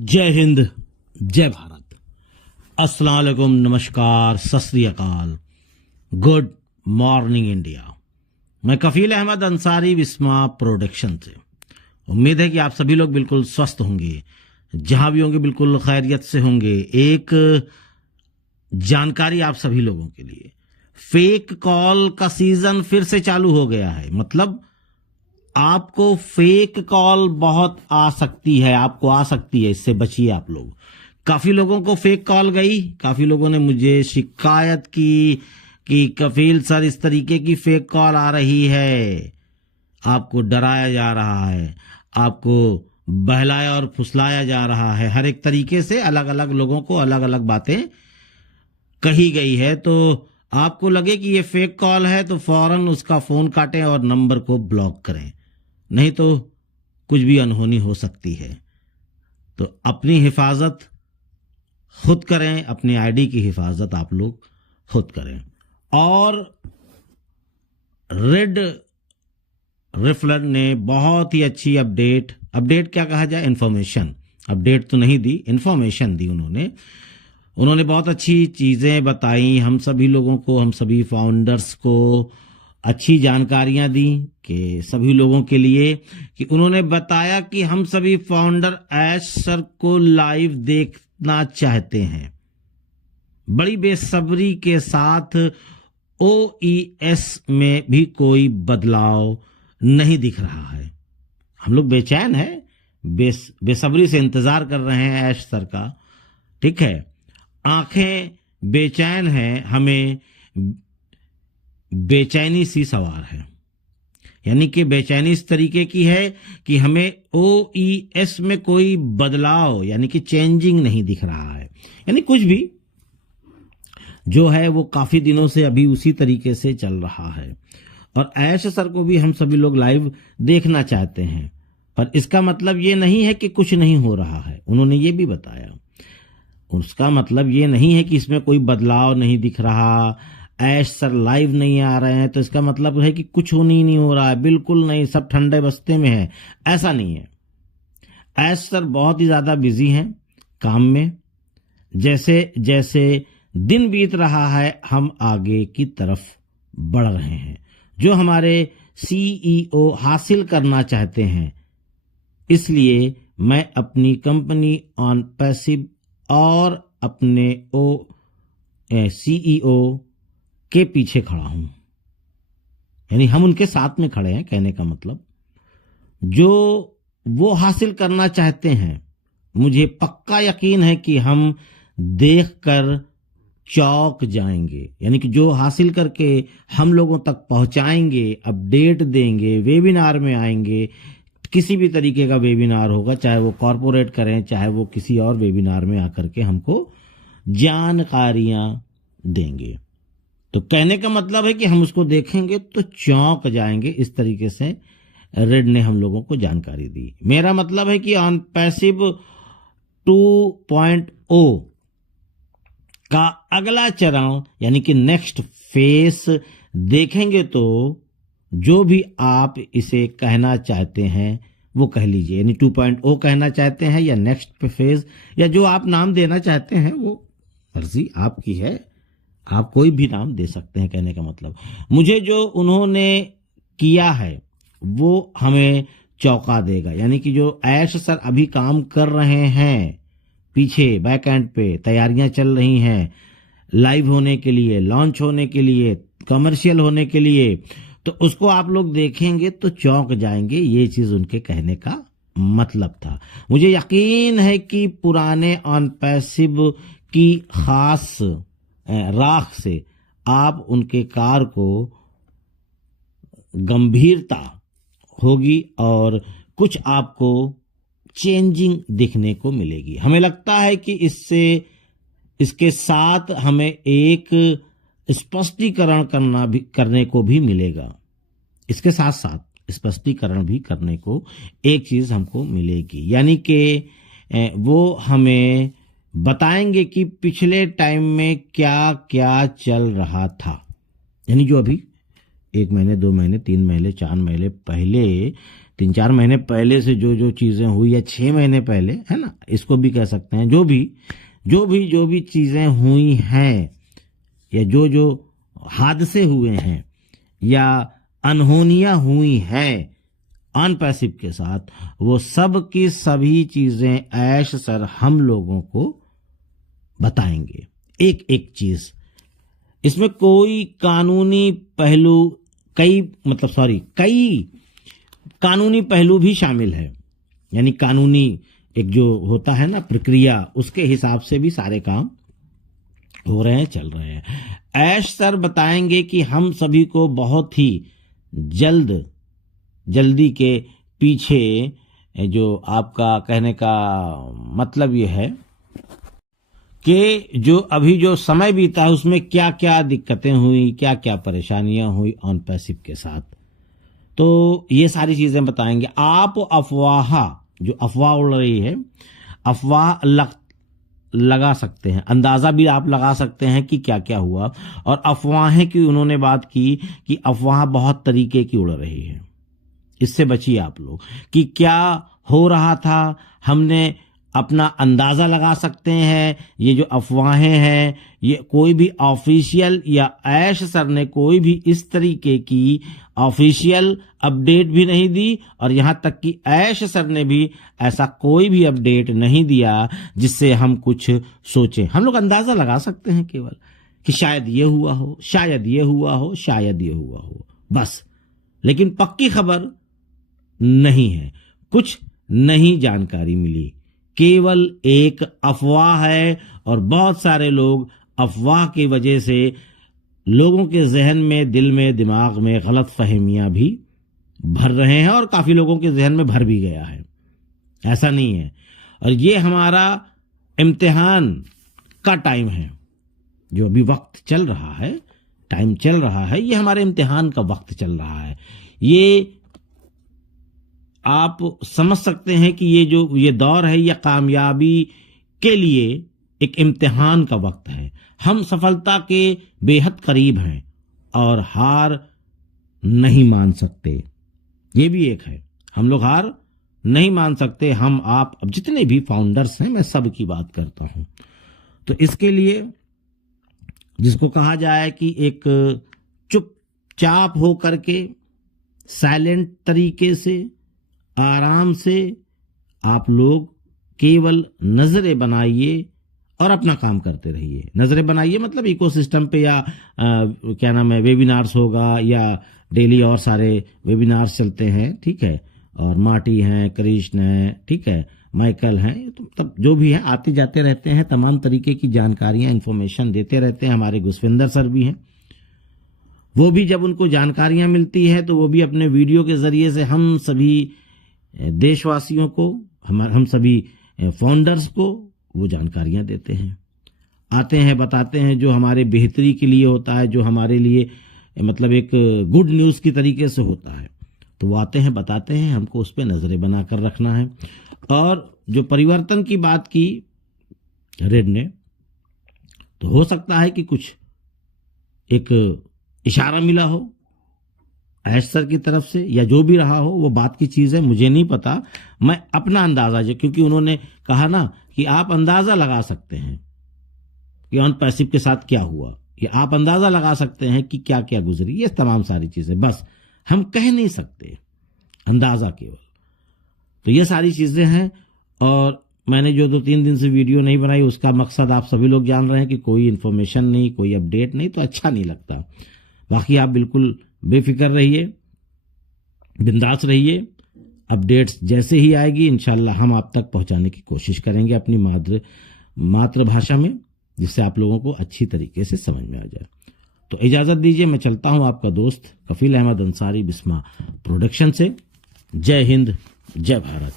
जय हिंद, जय भारत, अस्सलाम वालेकुम, नमस्कार, सत श्री अकाल, गुड मॉर्निंग इंडिया। मैं कफील अहमद अंसारी, विस्मा प्रोडक्शन से। उम्मीद है कि आप सभी लोग बिल्कुल स्वस्थ होंगे, जहां भी होंगे बिल्कुल खैरियत से होंगे। एक जानकारी आप सभी लोगों के लिए, फेक कॉल का सीजन फिर से चालू हो गया है। मतलब आपको फेक कॉल बहुत आ सकती है, आपको आ सकती है, इससे बचिए आप लोग। काफी लोगों को फेक कॉल गई, काफी लोगों ने मुझे शिकायत की कि कफील सर इस तरीके की फेक कॉल आ रही है, आपको डराया जा रहा है, आपको बहलाया और फुसलाया जा रहा है। हर एक तरीके से अलग अलग लोगों को अलग अलग बातें कही गई है। तो आपको लगे कि ये फेक कॉल है तो फौरन उसका फोन काटें और नंबर को ब्लॉक करें, नहीं तो कुछ भी अनहोनी हो सकती है। तो अपनी हिफाजत खुद करें, अपनी आईडी की हिफाजत आप लोग खुद करें। और रेड रिफलर ने बहुत ही अच्छी अपडेट क्या कहा जाए, इंफॉर्मेशन, अपडेट तो नहीं दी, इंफॉर्मेशन दी उन्होंने बहुत अच्छी चीजें बताई हम सभी लोगों को, हम सभी फाउंडर्स को अच्छी जानकारियां दी कि सभी लोगों के लिए, कि उन्होंने बताया कि हम सभी फाउंडर ऐश सर को लाइव देखना चाहते हैं। बड़ी बेसब्री के साथ OES में भी कोई बदलाव नहीं दिख रहा है। हम लोग बेचैन हैं, बेसब्री से इंतजार कर रहे हैं ऐश सर का। ठीक है, आंखें बेचैन हैं, हमें बेचैनी सी सवार है। यानी कि बेचैनी इस तरीके की है कि हमें OES में कोई बदलाव यानी कि चेंजिंग नहीं दिख रहा है। यानी कुछ भी जो है वो काफी दिनों से अभी उसी तरीके से चल रहा है। और ऐश सर को भी हम सभी लोग लाइव देखना चाहते हैं, पर इसका मतलब ये नहीं है कि कुछ नहीं हो रहा है। उन्होंने ये भी बताया, उसका मतलब ये नहीं है कि इसमें कोई बदलाव नहीं दिख रहा, ऐश सर लाइव नहीं आ रहे हैं तो इसका मतलब है कि कुछ नहीं हो रहा है। बिल्कुल नहीं, सब ठंडे बस्ते में है, ऐसा नहीं है। ऐश सर बहुत ही ज्यादा बिजी हैं काम में। जैसे जैसे दिन बीत रहा है हम आगे की तरफ बढ़ रहे हैं। जो हमारे CEO हासिल करना चाहते हैं, इसलिए मैं अपनी कंपनी ऑन पैसिव और अपने CEO के पीछे खड़ा हूं। यानी हम उनके साथ में खड़े हैं, कहने का मतलब जो वो हासिल करना चाहते हैं, मुझे पक्का यकीन है कि हम देखकर चौंक जाएंगे। यानी कि जो हासिल करके हम लोगों तक पहुंचाएंगे, अपडेट देंगे, वेबिनार में आएंगे, किसी भी तरीके का वेबिनार होगा, चाहे वो कॉरपोरेट करें, चाहे वो किसी और वेबिनार में आकर के हमको जानकारियां देंगे। तो कहने का मतलब है कि हम उसको देखेंगे तो चौंक जाएंगे। इस तरीके से रेड ने हम लोगों को जानकारी दी। मेरा मतलब है कि ऑन पैसिव 2.0 का अगला चरण यानी कि नेक्स्ट फेस देखेंगे तो जो भी आप इसे कहना चाहते हैं वो कह लीजिए। यानी 2.0 कहना चाहते हैं या नेक्स्ट फेज, या जो आप नाम देना चाहते हैं वो मर्जी आपकी है, आप कोई भी नाम दे सकते हैं। कहने का मतलब मुझे जो उन्होंने किया है वो हमें चौंका देगा। यानी कि जो ऐश सर अभी काम कर रहे हैं, पीछे बैक एंड पे तैयारियां चल रही हैं लाइव होने के लिए, लॉन्च होने के लिए, कमर्शियल होने के लिए, तो उसको आप लोग देखेंगे तो चौंक जाएंगे। ये चीज उनके कहने का मतलब था। मुझे यकीन है कि पुराने ऑन पैसिव की खास राख से आप उनके कार को गंभीरता होगी और कुछ आपको चेंजिंग देखने को मिलेगी। हमें लगता है कि इसके साथ हमें एक स्पष्टीकरण करने को भी मिलेगा। इसके साथ साथ स्पष्टीकरण भी करने को एक चीज हमको मिलेगी। यानी कि वो हमें बताएंगे कि पिछले टाइम में क्या क्या चल रहा था। यानी जो अभी 1 महीने, 2 महीने, 3 महीने, 4 महीने पहले 3-4 महीने पहले से जो जो चीजें हुई या 6 महीने पहले, है ना, इसको भी कह सकते हैं, जो भी चीजें हुई हैं या जो जो हादसे हुए हैं या अनहोनियां हुई हैं ऑन पैसिव के साथ, वो सब की सभी चीजें ऐश सर हम लोगों को बताएंगे, एक एक चीज। इसमें कोई कानूनी पहलू कई कानूनी पहलू भी शामिल है, यानी कानूनी एक जो होता है ना प्रक्रिया, उसके हिसाब से भी सारे काम हो रहे हैं, चल रहे हैं। ऐश सर बताएंगे कि हम सभी को बहुत ही जल्दी के पीछे, जो आपका कहने का मतलब ये है कि जो अभी जो समय बीता है उसमें क्या क्या दिक्कतें हुई, क्या क्या परेशानियां हुई ऑन पैसिव के साथ, तो ये सारी चीजें बताएंगे। आप जो अफवाह उड़ रही है, अफवाह लगा सकते हैं, अंदाजा भी आप लगा सकते हैं कि क्या क्या हुआ। और अफवाहें की उन्होंने बात की कि अफवाह बहुत तरीके की उड़ रही है, इससे बचिए आप लोग। कि क्या हो रहा था हमने अपना अंदाजा लगा सकते हैं। ये जो अफवाहें हैं, ये कोई भी ऑफिशियल या ऐश सर ने कोई भी इस तरीके की ऑफिशियल अपडेट भी नहीं दी, और यहां तक कि ऐश सर ने भी ऐसा कोई भी अपडेट नहीं दिया जिससे हम कुछ सोचें। हम लोग अंदाजा लगा सकते हैं केवल कि शायद ये हुआ हो, शायद ये हुआ हो, शायद ये हुआ हो, बस। लेकिन पक्की खबर नहीं है, कुछ नई जानकारी मिली, केवल एक अफवाह है। और बहुत सारे लोग अफवाह की वजह से लोगों के जहन में, दिल में, दिमाग में गलत फहमियां भी भर रहे हैं, और काफी लोगों के जहन में भर भी गया है, ऐसा नहीं है। और ये हमारा इम्तिहान का टाइम है, जो अभी वक्त चल रहा है, टाइम चल रहा है, ये हमारे इम्तिहान का वक्त चल रहा है। ये आप समझ सकते हैं कि ये दौर है, ये कामयाबी के लिए एक इम्तिहान का वक्त है। हम सफलता के बेहद करीब हैं और हार नहीं मान सकते, ये भी एक है। हम लोग हार नहीं मान सकते, हम आप अब जितने भी फाउंडर्स हैं, मैं सब की बात करता हूं। तो इसके लिए जिसको कहा जाए कि एक चुपचाप हो करके, साइलेंट तरीके से, आराम से आप लोग केवल नजरें बनाइए और अपना काम करते रहिए। नजरें बनाइए मतलब इकोसिस्टम पे, या क्या नाम है, वेबिनार्स होगा, या डेली और सारे वेबिनार्स चलते हैं, ठीक है। और मार्टी हैं, कृष्ण हैं, ठीक है, माइकल हैं, तो तब जो भी है आते जाते रहते हैं, तमाम तरीके की जानकारियां, इंफॉर्मेशन देते रहते हैं। हमारे गुसविंदर सर भी हैं, वो भी जब उनको जानकारियां मिलती है तो वो भी अपने वीडियो के जरिए से हम सभी देशवासियों को, हम सभी फाउंडर्स को वो जानकारियां देते हैं, आते हैं, बताते हैं, जो हमारे बेहतरी के लिए होता है, जो हमारे लिए मतलब एक गुड न्यूज़ की तरीके से होता है। तो वो आते हैं, बताते हैं, हमको उस पर नजरें बनाकर रखना है। और जो परिवर्तन की बात की रेड ने, तो हो सकता है कि कुछ एक इशारा मिला हो ऐश सर की तरफ से, या जो भी रहा हो, वो बात की चीज है, मुझे नहीं पता। मैं अपना अंदाजा, जो क्योंकि उन्होंने कहा ना कि आप अंदाजा लगा सकते हैं कि ऑन पैसिव के साथ क्या हुआ, या आप अंदाजा लगा सकते हैं कि क्या क्या गुजरी, ये तमाम सारी चीजें, बस हम कह नहीं सकते, अंदाजा केवल। तो ये सारी चीजें हैं। और मैंने जो 2-3 दिन से वीडियो नहीं बनाई, उसका मकसद आप सभी लोग जान रहे हैं कि कोई इन्फॉर्मेशन नहीं, कोई अपडेट नहीं, तो अच्छा नहीं लगता। बाकी आप बिल्कुल बेफिक्र रहिए, बिंदास रहिए, अपडेट्स जैसे ही आएगी इंशाल्लाह हम आप तक पहुंचाने की कोशिश करेंगे अपनी मातृभाषा में, जिससे आप लोगों को अच्छी तरीके से समझ में आ जाए। तो इजाजत दीजिए, मैं चलता हूं, आपका दोस्त कफील अहमद अंसारी, बिस्मा प्रोडक्शन से। जय हिंद, जय भारत।